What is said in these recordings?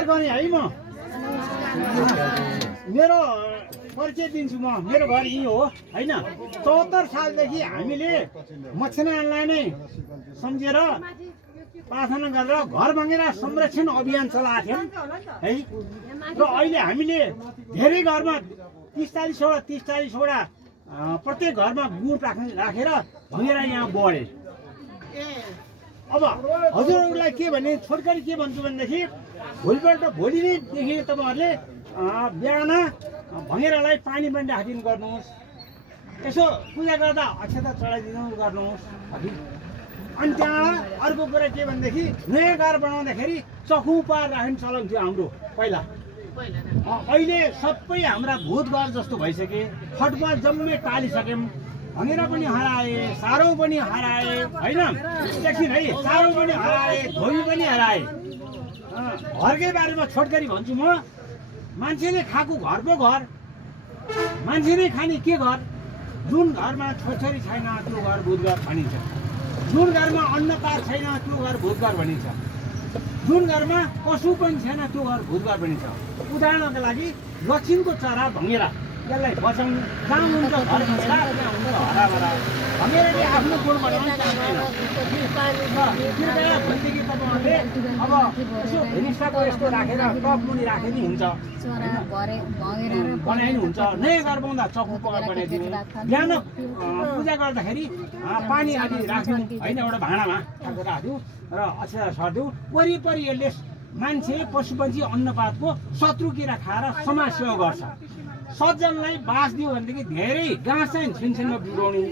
नमस्कार गर्ने है म मेरो परिचय दिन्छु म मेरो घर यही हो हैन 74 सालदेखि हामीले मच्छिनालाई नै सम्झेर प्रार्थना गरेर घर भाँगेर संरक्षण अभियान चलाएको थियौँ है र अहिले हामीले धेरै घरमा 30-40 वटा प्रत्येक घरमा गुड राखेर भनेर यहाँ बढे अब हजुरहरूलाई के भने छोटकरी के भन्छु भनेदेखि भोलि नैदेखि तपाईँहरूले बिहान भँगेरालाई पानी पनि राखिदिनु गर्नुहोस् यसो पूजा गर्दा अक्षता चढाइदिनु गर्नुहोस् अनि त्यहाँ अर्को कुरा के भनेदेखि नयाँ घर बनाउँदाखेरि चखु पार राख्ने चलन थियो हाम्रो पहिला अहिले सबै हाम्रा भूत घर जस्तो भइसके खटमा जम्मै टालिसक्यौँ भनेर पनि हराए सारो पनि हराए होइन एकछिन है सारो पनि हराए धोबी पनि हराए घरकै बारेमा छोटकरी भन्छु म मान्छेले खाएको घरको घर मान्छेले खाने के घर जुन घरमा छोरी छैन त्यो घर भूतघर भनिन्छ जुन घरमा अन्नपात छैन त्यो घर भूतघर भनिन्छ जुन घरमा पशु पनि छैन त्यो घर भूतघर भनिन्छ उदाहरणको लागि लक्ष्मीको चरा भँगेरा यसलाई बचाउनु कहाँ हुन्छ घर भँगेरा त्यहाँ हुन्छ हराभरा भँगेराले आफ्नो गुण बनाउनु चाहँदैन भनेदेखि तपाईँहरूले अब यसो भेनिस्टाको यस्तो राखेर टप मुनि राखे नि हुन्छ बनाइ हुन्छ नयाँ घर बनाउँदा चक्कु पकाएर बनाइदिनु बिहान पूजा गर्दाखेरि पानी आदि राख्यौँ होइन एउटा भाँडामा राख्यौँ र अक्षता सर्दिउँ वरिपरि यसले मान्छे पशुपन्छी अन्नपातको शत्रु किरा खाएर समाज सेवा गर्छ सज्जनलाई बाँच दियो भनेदेखि धेरै गाँस चाहिँ छिनछिनमा बिगाउने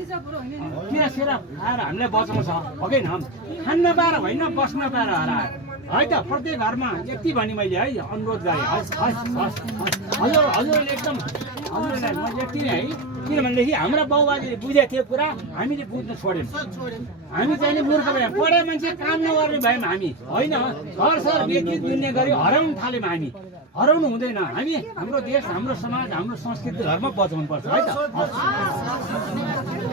किरासिरा खाएर हामीलाई बचाउँछ हो कि खान्न पाएर होइन बस्न पाएर हराएर है त प्रत्येक घरमा यति भने मैले है अनुरोध गरेँ हजुरले एकदम हजुरलाई म यति नै है किनभनेदेखि हाम्रा बाउबाजेले बुझेको थियो कुरा हामीले बुझ्न छोड्यौँ हामी चाहिँ नि मूर्ख भयौँ पढे मान्छे काम नगर्ने भयौँ हामी होइन घर बेची दुन्ने गरी हराउनु थाल्यौँ हामी हराउनु हुँदैन हामी हाम्रो देश हाम्रो समाज हाम्रो संस्कृति धर्म बचाउनु पर्छ है त